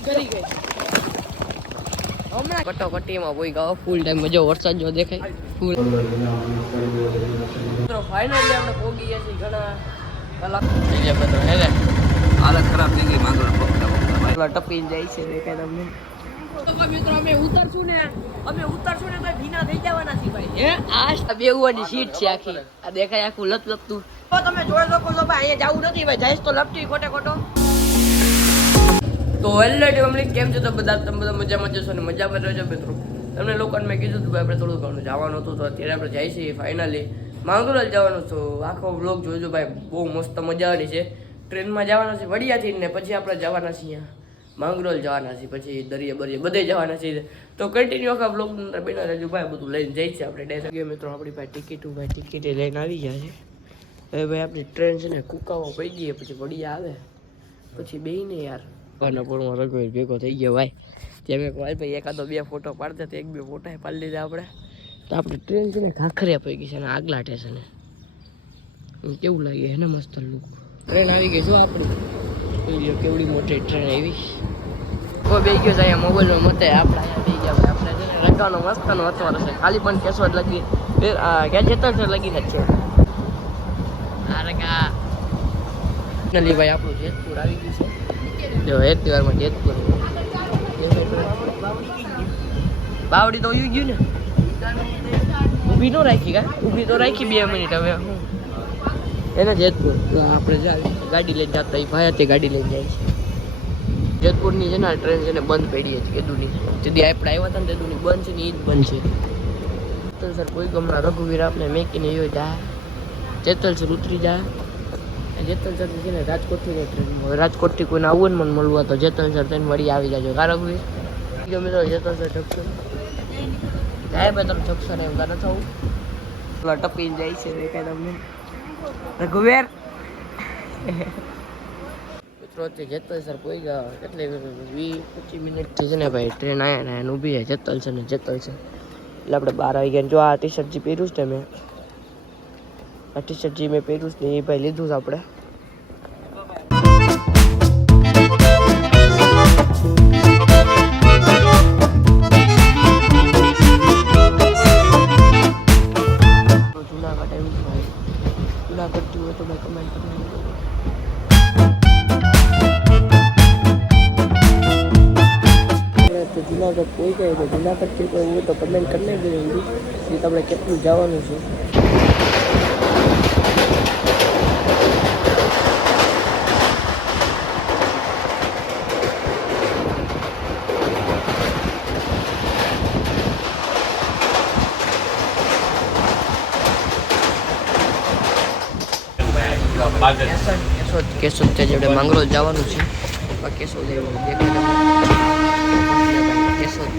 ઘરી ગઈ હમણાં કટોકટીમાં કોઈ ગાવ ફૂલ ટાઈમ મજો વરસાદ જો દેખાય ફૂલ મિત્રો ફાઇનલી આપણે પોગી ગયા છીએ ઘણા કલાક થઈ ગયા મિત્રો હે ને હાલત ખરાબ થઈ ગઈ માંગરોળ પગતા ટપીને જાય છે દેખાય તમને તો મિત્રો અમે ઉતરશું ને તો ભીના થઈ જવાના છીએ ભાઈ હે આ બેવાની સીટ છે આખી આ દેખાય આખું લપતું તો તમે જોઈ શકો છો ભાઈ અહીંયા જવું નથી ભાઈ જઈશ તો લપટી ખોટે ખોટો તો હેલો ફેમિલી કેમ છો તો બધા તમે બધા મજામાં જશો ને મજામાં રહેજો મિત્રો તમને લોકોને મેં કીધું હતું ભાઈ આપણે થોડું ઘણું જવાનું હતું તો અત્યારે આપણે જઈએ છીએ ફાઇનલી માંગરોળ જવાનું તો આખો વ્લોગ જોજો ભાઈ બહુ મસ્ત મજા આવવાની છે ટ્રેનમાં જવાના છે વડિયાથી ને પછી આપણે જવાના છીએ માંગરોળ જવાના છીએ પછી દરિયા બરિયા બધે જવાના છીએ તો કન્ટિન્યુ આખા વ્લોગ અંદર બેના રહેજો ભાઈ બધું લઈને જઈએ છીએ આપણે ડાયરેક્ટ મિત્રો આપણી પાસે ટિકિટ લઈને આવી ગયા છે હવે ભાઈ આપણી ટ્રેન છે ને કુકાવો પડી ગઈ પછી વડિયા આવે પછી બેને યાર પૂરમાં રઘુવીર ભેગો થઈ ગયો ભાઈ ત્યાં મેં કહું ભાઈ એકાદો બે ફોટો પાડતા તો એક બે ફોટા પાડી લીધા આપણે તો આપણી ટ્રેન છે ને ખાખરિયા પડી ગઈ છે ને આગલા સ્ટેશને કેવું લાગે હે ને મસ્ત લુક ટ્રેન આવી ગઈ જો આપણી કેવડી મોટી ટ્રેન આવી કોઈ બે ગયો છે અહીંયા મોબાઈલમાં મતે આપણે અહીંયા બે ગયા ભાઈ આપણે છે ને રકાનો મસ્તનો અથવાનો છે ખાલી પણ કેસો જ લગી ક્યાં જતા છે લગીને જ છે આ રકા નલી ભાઈ આપણું જેતપુર આવી ગયું છે જો એક વારમાં જેતપુર બાવડી તો ઉઈ ગયું ને ઊભી ન રાખી ઊભી તો રાખી 2 મિનિટ હવે એને જેતપુર આપણે ગાડી લઈને જતા ભાઈ હતી ગાડી લઈને જાય છે જેતપુરની છે ને ટ્રેન છે ને બંધ પડી છે કેદુની જેથી આપણે આવ્યા હતા ને તેદુની બંધ છે ને એ જ બંધ છે તો સર કોઈ ગમણા રઘુવીર આપણે મેકીને યો જાય જેતલ સર ઉતરી જાય જેતલ સર છે ને રાજકોટથી ટ્રેન રાજકોટથી કોઈને આવવું ને મને મળવું તો જેતલ સર થઈને વળી આવી જાજો રઘુવીર મિત્રો જેતલ સર જંક્શન જાય બે તમે જંક્શન એમ કાં થવું ટપીને જાય છે દેખાય તમને રઘુવીર મિત્રો જેતલ સર કોઈ ગયા એટલે 20-25 મિનિટથી છે ને ભાઈ ટ્રેન આવ્યા ને એને ઊભી છે જેતલ છે ને જેતલ છે એટલે આપણે 12 આવી ગયા જો આ ટી શર્ટ જે પહેર્યું છે મેં આ ટી શર્ટ જે મેં પહેર્યું છે એ ભાઈ લીધું છે આપણે જુનાગઢ આવ્યું છે ભાઈ જુનાગઢ જુઓ તો ભાઈ કમેન્ટ કરીને જુનાગઢ કોઈ કહે તો જુનાગઢથી કોઈ હોય તો કમેન્ટ કરીને દેજો કે તમને કેટલું જવાનું છે કેશોદ છે જેવડે માંગરોળ જવાનું છે કેશોદ એવું કેશોદ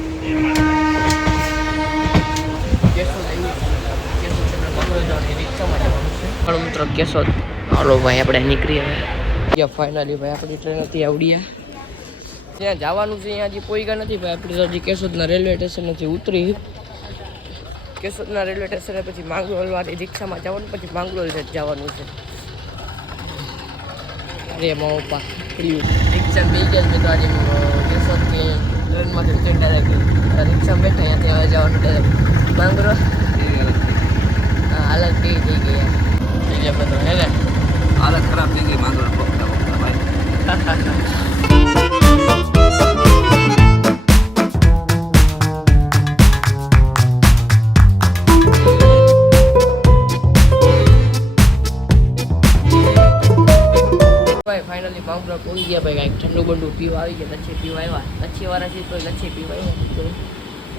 માંગરોળ જવાની રિક્ષામાં જવાનું છે પણ મિત્રો કેશોદ હાલો ભાઈ આપણે નીકળી હવે ફાઇનલી ભાઈ આપણી ટ્રેન હતી આવડિયા ત્યાં જવાનું છે અહીંયા હજી પોઈગા નથી ભાઈ આપણે તો હજી કેશોદના રેલવે સ્ટેશનથી ઉતરી કેશોદના રેલવે સ્ટેશને પછી માંગરોળવાળી રિક્ષામાં જવાનું પછી માંગરોળ જવાનું છે અરે પપ્પા રિક્ષા બે ગયા મિત્રો આજે કેશોદથી ટ્રેનમાંથી ટ્રેન ડાયરેક્ટ રિક્ષા બેઠા અહીંયાથી હવે જવાનું ડાયરેક્ટ માંગરોળ હાલત કેવી થઈ ગઈ થઈ ગયા બધો હે ને હાલત ખરાબ થઈ ગઈ માંગરોળ પગતા ભાઈ ફાઇનલી માંગરોળ પહોંચી ગયા ભાઈ કાંઈક ઠંડુ બંડુ પીવા આવી ગયા લચ્છી પીવા આવ્યા લચ્છી વાળા છે તો લચ્છી પીવા આવ્યા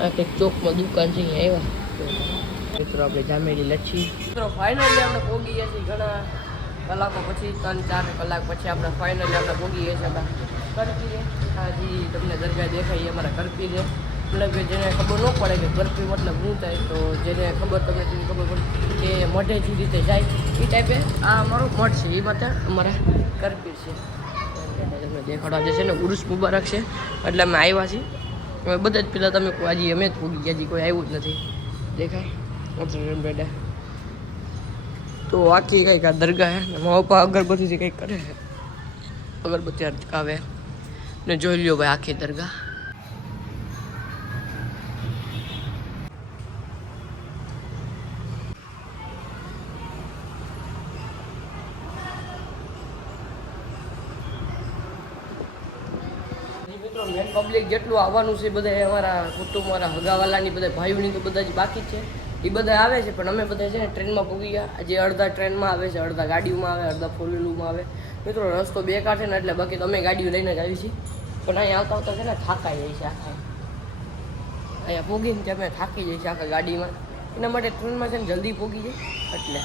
આ કંઈક ચોકમાં દુકાન છે અહીંયા આવ્યા મિત્રો આપણે જામેલી લચ્છી મિત્રો ફાઇનલી આપણે પહોંચી ગયા છીએ ઘણા કલાકો પછી 3-4 કલાક પછી આપણે ફાઇનલી આપણે પહોંચી ગયા છીએ આપણા કરપીરે હાજી તમને દરગાહ દેખાય અમારા કરપીરે મતલબ જેને ખબર ન પડે કે કરપી મતલબ શું થાય તો જેને ખબર તમને તેની ખબર પડે કે મઢે જે રીતે જાય એ ટાઈપે આ અમારો મઠ છે એ માટે અમારા કરપીર છે તમને દેખાડવા જે છે ને ઉરુસ મુબારક છે એટલે અમે આવ્યા છીએ હવે બધા જ પેલા તમે હજી અમે જ પૂગી ગયા હજી કોઈ આવ્યું જ નથી દેખાય બેટા તો આખી કંઈક આ દરગાહ હે મારા પપ્પા અગરબત્તીથી કંઈક કરે અગરબત્તી અટકાવે ને જોઈ લ્યો ભાઈ આખી દરગાહ. મેન પબ્લિક જેટલું આવવાનું છે બધા અમારા કુટુંબ મારા હગાવાલાની બધા ભાઈઓની તો બધા જ બાકી છે. એ બધા આવે છે પણ અમે બધા છે ને ટ્રેનમાં પહોંચી ગયા. આજે અડધા ટ્રેનમાં આવે છે, અડધા ગાડીઓમાં આવે, અડધા ફોર વ્હીલમાં આવે. મિત્રો રસ્તો બેકાર છે ને એટલે બાકી તો અમે ગાડીઓ લઈને જ આવી છીએ. પણ અહીંયા આવતા આવતા છે ને થાકાઈ જાય છે આખા. અહીંયા પહોંચીને ત્યાં અમે થાકી જાય છે આખા ગાડીમાં. એના માટે ટ્રેનમાં છે ને જલ્દી પહોંચી જાય એટલે.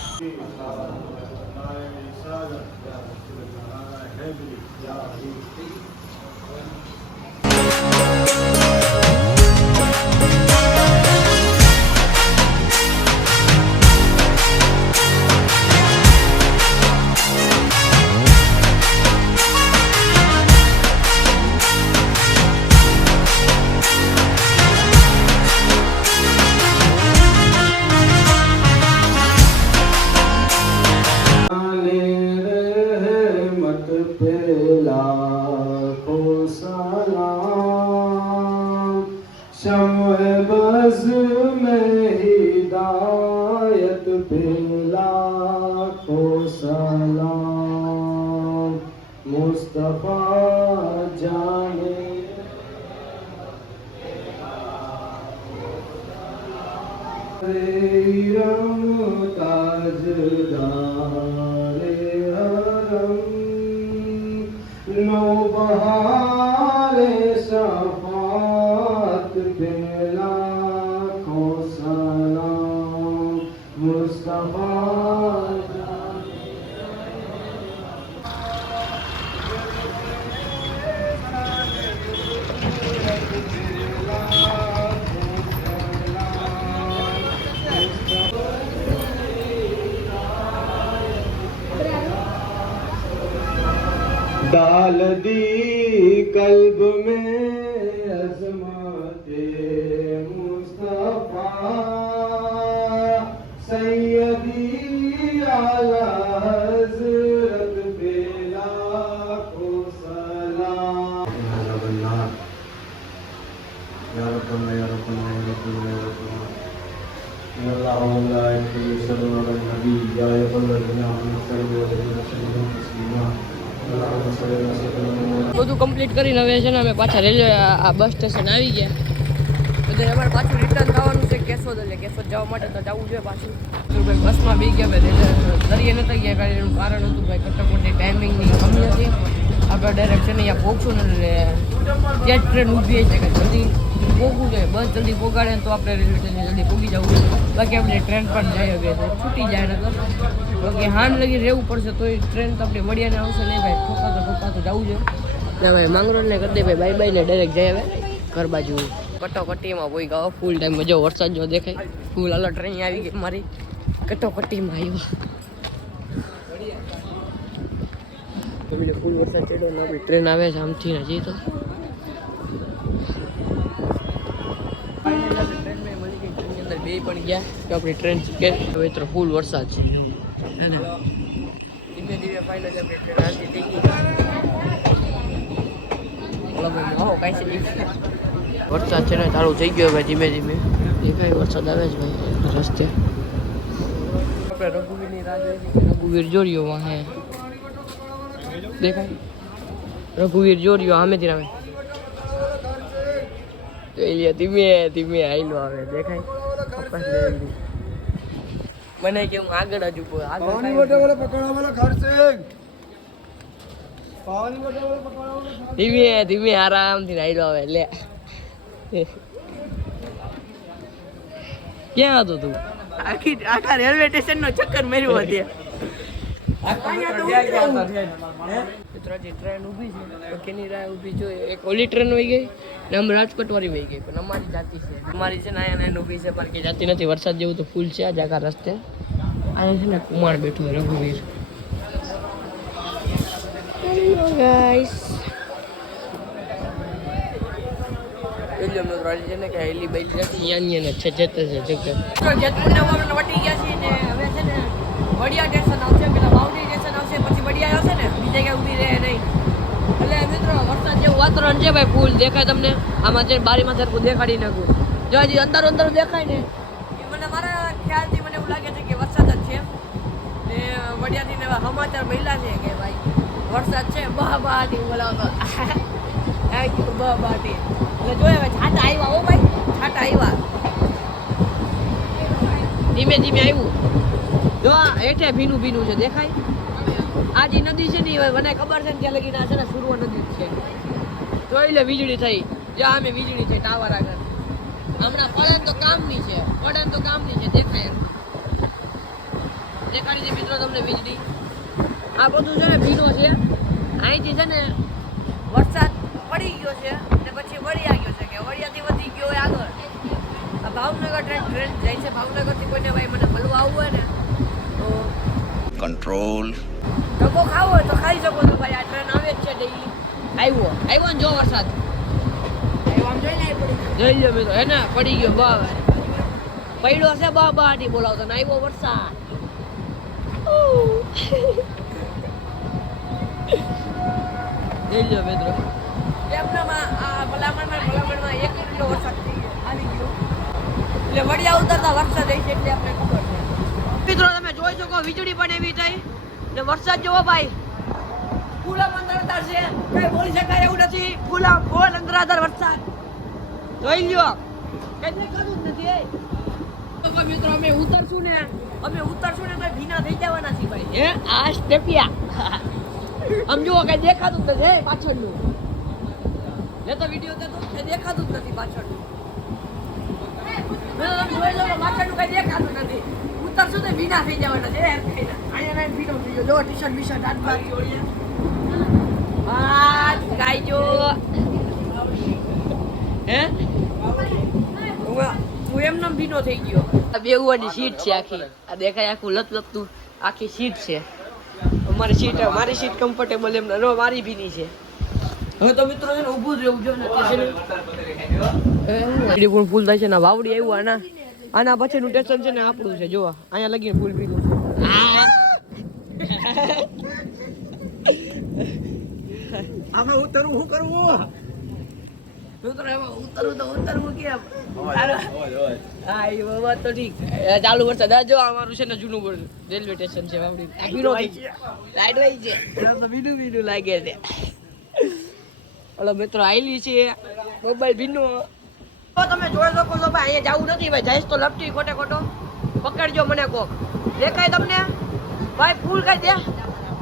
बज़ में हिदायत पे लाखों सलाम मुस्तफ़ा जाने रम ताजदारे हरम नौबहारे शफात पे लाखों सलाम मुस्तफ़ा डाल दी कल्ब में अज़मते मुस्तफ़ा सैयदी आला हज़रत पे लाखों सलाम या रब्बना या रब्बना या रब्बना या रब्बना अल्लाह मलाइकतु युसल्लूना अलन नबी या अय्युहल्लज़ीना आमनू सल्लू अलैहि व सल्लिमू तस्लीमा. બધું કમ્પ્લીટ કરીને હવે છે ને અમે પાછા રેલવે આ બસ સ્ટેશન આવી ગયા. બધા અમારે પાછું રિટર્ન થવાનું છે કેશોદ. એટલે કેશોદ જવા માટે તો જવું જોઈએ પાછું. તો ભાઈ બસમાં બી ગયા ભાઈ રેલવે દરિયે નતા ગયા કારણ એનું કારણ હતું ભાઈ કટોકટી ટાઈમિંગની કમી હતી. આપણે ડાયરેક્ટ છે ને અહીંયા પહોંચશું ને એટલે ત્યાં જ ટ્રેન ઊભી છે કે જલ્દી પહોંચવું જોઈએ. બસ જલ્દી પહોંચાડે ને તો આપણે રેલવે સ્ટેશન જલ્દી પહોંચી જવું. બાકી આપણે ટ્રેન પણ જઈ હવે છૂટી જાય ને તો બાકી હાન લગી રહેવું પડશે તો એ ટ્રેન તો આપણે વડિયાને આવશે નહીં ભાઈ. ઠોકાતો જવું જોઈએ ને ભાઈ માંગરોળને કરી દે ભાઈ બાય બાય ને ડાયરેક્ટ જાય હવે ઘર બાજુ. કટોકટીમાં કોઈ ગાવ ફૂલ ટાઈમ જો વરસાદ જો દેખાય ફૂલ અલર્ટ ટ્રેન આવી ગઈ મારી કટોકટીમાં આવ્યો. ફૂલ વરસાદ ચડ્યો ને આપણી ટ્રેન આવે છે આમથી ને જઈ તો બે પણ ગયા તો આપણી ટ્રેન કે હવે તો ફૂલ વરસાદ છે. ધીમે ધીમે ફાઇનલી આપણી ટ્રેન હાલતી થઈ ગઈ. વરસાદ છે ને ચાલુ થઈ ગયો ભાઈ ધીમે ધીમે દેખાય વરસાદ આવે છે ભાઈ રસ્તે. આપણે રઘુવીરની રાહ જોઈએ રઘુવીર જોડ્યો વાહે દેખાય રઘુવીર જોડ્યો સામેથી આવે તો એ ધીમે ધીમે આયલો આવે દેખાય. મને કે હું આગળ જ ઉભો ધીમે ધીમે આરામથી આયલો આવે. લે ક્યાં હતો તું? આખા રેલવે સ્ટેશન નો ચક્કર માર્યો હતો. ટ્રેન ઊભી છે કેની રાહ ઊભી જોઈએ. એક ઓલી ટ્રેન વહી ગઈ ને અમે રાજકોટ વાળી વહી ગઈ પણ અમારી જાતિ છે અમારી છે ને અહીંયા ઊભી છે પણ કે જાતિ નથી. વરસાદ જેવું તો ફૂલ છે આજ આખા રસ્તે. અહીંયા છે ને કુમાર બેઠો રઘુવીર. ગાઈસ એટલે અમે છે ને કે હેલી બાઈ જતી અહીંયા ને છે જતે છે જગ્યા જેતપુરને વટી ગયા છે ને હવે છે ને વડિયા સ્ટેશન આવશે પેલા વાવડી સ્ટેશન આવશે પછી વડિયા આવશે ને બીજે ક્યાં ઊભી રહે નહીં. એટલે એટલે મિત્રો વરસાદ જેવું વાતાવરણ છે ભાઈ, ફૂલ દેખાય તમને. આમાં છે બારીમાં સરખું દેખાડી નાખું. જો હજી અંદર અંદર દેખાય ને એ મને મારા ખ્યાલથી મને એવું લાગે છે કે વરસાદ જ છે. ને વડિયાથી ને સમાચાર મળ્યા છે કે ભાઈ વરસાદ છે, બહાબાટી બોલાવતો બહાબાટી. એટલે જોઈએ હવે છાટા આવ્યા. હો ભાઈ છાટા આવ્યા, ધીમે ધીમે આવ્યું. જો હેઠે ભીનું ભીનું છે દેખાય. આ જે નદી છે ને મને ખબર છે ને ત્યાં લગીને છે ને સુરવા નદી છે. જોઈ લે વીજળી થઈ, જ્યાં અમે વીજળી થઈ ટાવર આગળ. હમણાં પડે તો કામની છે, પડે તો કામની છે. દેખાય દેખાડી છે મિત્રો તમને વીજળી. આ બધું છે ને ભીનો છે. અહીંથી છે ને વરસાદ પડી ગયો છે ને પછી વળિયા ગયો છે કે વળિયાથી વધી ગયો હોય આગળ. આ ભાવનગર ટ્રેન જાય છે. ભાવનગરથી કોઈને ભાઈ મને મળવા આવવું હોય ને તો કંટ્રોલ ધક્કો ખાવો હોય તો ખાઈ શકો છો ભાઈ. આ ટ્રેન આવે જ છે ડેઈલી. આવ્યો ને જો વરસાદ જોઈ લો મિત્રો. હે ને પડી ગયો પડ્યો છે બહાટી બોલાવતો ને આવ્યો વરસાદ. જોઈ લો મિત્રો. એમનામાં આ ભલામણમાં 1 કિલો વરસાદ આવી ગયો. એટલે વડિયા ઉતરતા વરસાદ આવી છે એટલે આપણે ખબર છે. મિત્રો તમે જોઈ શકો વીજળી પણ એવી થઈ ને વરસાદ જોવો ભાઈ. ફૂલા અંદરદાર છે, કઈ બોલી શકાય એવું નથી. ફૂલ અંદરદાર વરસાદ જોઈ લ્યો. કઈ દેખાતું જ નથી. તો મિત્રો અમે ઉતરશું ને ભાઈ ભીના થઈ જવાના છીએ ભાઈ. હે આ સ્ટેપિયા આમ જુઓ કઈ દેખાતું જ નથી પાછળનું. એ તો વિડીયો તો કઈ દેખાતું જ નથી પાછળનું. જોઈ લો પાછળનું કઈ દેખાતું નથી. ઉતરશું તો ભીના થઈ જવાના છે. અહીંયા ભીનો થઈ ગયો. જો ટી-શર્ટ બીશર્ટ હાથ બાર જોડીએ. આ ગાય જો હે હું એમ નામ ભીનો થઈ ગયો. આ બેવાની સીટ છે આખી. આ દેખાય આખું લપતું આખી સીટ છે. મારી સીટ કમ્ફર્ટેબલ એમ ન મારી ભીની છે. હવે તો મિત્રો છે ને ઊભું જ રહેવું જોઈએ ને છે ને ફૂલ થાય છે ને વાવડી આવ્યું. આના પછીનું સ્ટેશન છે ને આપણું છે. જો અહીંયા લગીને ફૂલ પીધું છે. આમાં ઉતરવું શું કરવું? ઉતરવું કેમ? હા એ વાત તો ઠીક. ચાલુ વરસાદ જો અમારું છે ને જૂનું રેલવે સ્ટેશન છે. લાઈટ વહી છે તો ભીનું લાગે છે. ઓલો મિત્રો આવેલી છે મોબાઈલ ભીનો. તમે જોઈ શકો છો ભાઈ અહીંયા જવું નથી ભાઈ. જઈશ તો લપટી ખોટે ખોટો પકડજો મને કોક. દેખાય તમને ભાઈ ફૂલ કઈ દે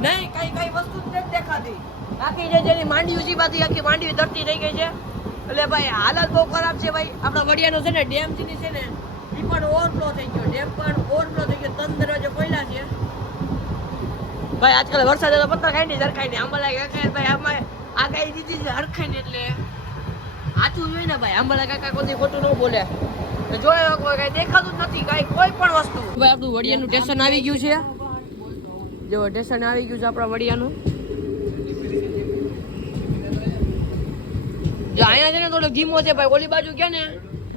નહીં. કઈ વસ્તુ જ નથી દેખાતી. આખી જેની માંડવી ઉસીબાથી આખી માંડવી ધરતી થઈ ગઈ છે. એટલે ભાઈ હાલત બહુ ખરાબ છે ભાઈ. આપણા વડિયાનો છે ને ડેમ છે ને એ પણ ઓવરફ્લો થઈ ગયો. ડેમ પણ ઓવરફ્લો થઈ ગયો. 3 દરવાજો ખોલ્યા છે ભાઈ. આજકાલ વરસાદ તો પત્તા ખાઈ નહીં સરખાઈ નહીં. આંબા લાગે ભાઈ આમાં આગાહી દીધી છે હરખાઈ ને એટલે સાચું જોઈએ ને ભાઈ. આંબા કાકા કોઈ ખોટું ન બોલે. જોયો કઈ દેખાતું જ નથી કઈ કોઈ પણ વસ્તુ. ભાઈ આપણું વડિયાનું સ્ટેશન આવી ગયું છે. જો સ્ટેશન આવી ગયું છે આપણા વડિયાનું. જો અહીંયા છે ને થોડો ધીમો છે ભાઈ. ઓલી બાજુ ક્યાં ને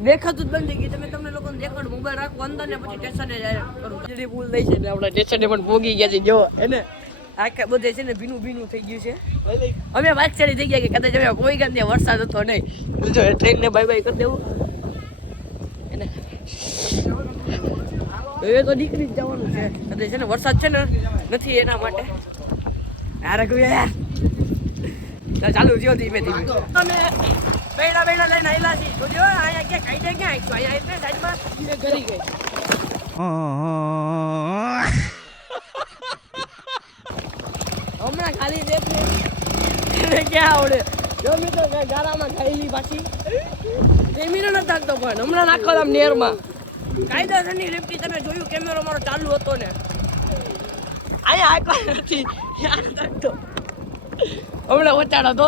દેખાતું જ બંધ થઈ ગયું. તમને લોકોને દેખાડું. મોબાઈલ રાખો અંદર ને પછી સ્ટેશને જાય કરું. વીજળી ફૂલ થઈ છે ને આપણા સ્ટેશને પણ પોગી ગયા છે. જો એને આખા બધે છે ને ભીનું થઈ ગયું છે. અમે વાંચડી થઈ ગયા કે કદાચ અમે કોઈ ગામ ત્યાં વરસાદ હતો નહીં. જો ટ્રેનને બાય કરી દેવું એને એ તો નીકળી જ જવાનું છે. કદાચ છે ને વરસાદ છે ને નથી એના માટે. યાર ચાલુ થયો ધીમે ધીમે. તમે બેડા લઈને આવેલા છીએ. જોજો અહીંયા ક્યાં કાઢે ક્યાં આવીશું. અહીંયા એટલે સાઈડમાં ઘરી ગઈ. હમણાં ખાલી દેખ ક્યાં આવડે. જો મિત્રો ગારામાં ખાઈલી પાછી કેમેરો નથી થાકતો પણ હમણાં નાખો આમ નેરમાં. કાયદાસરની રેપટી તમે જોયું. કેમેરો મારો ચાલુ હતો ને અહીંયા આખો નથી થાકતો. હમણાં વચાડો તો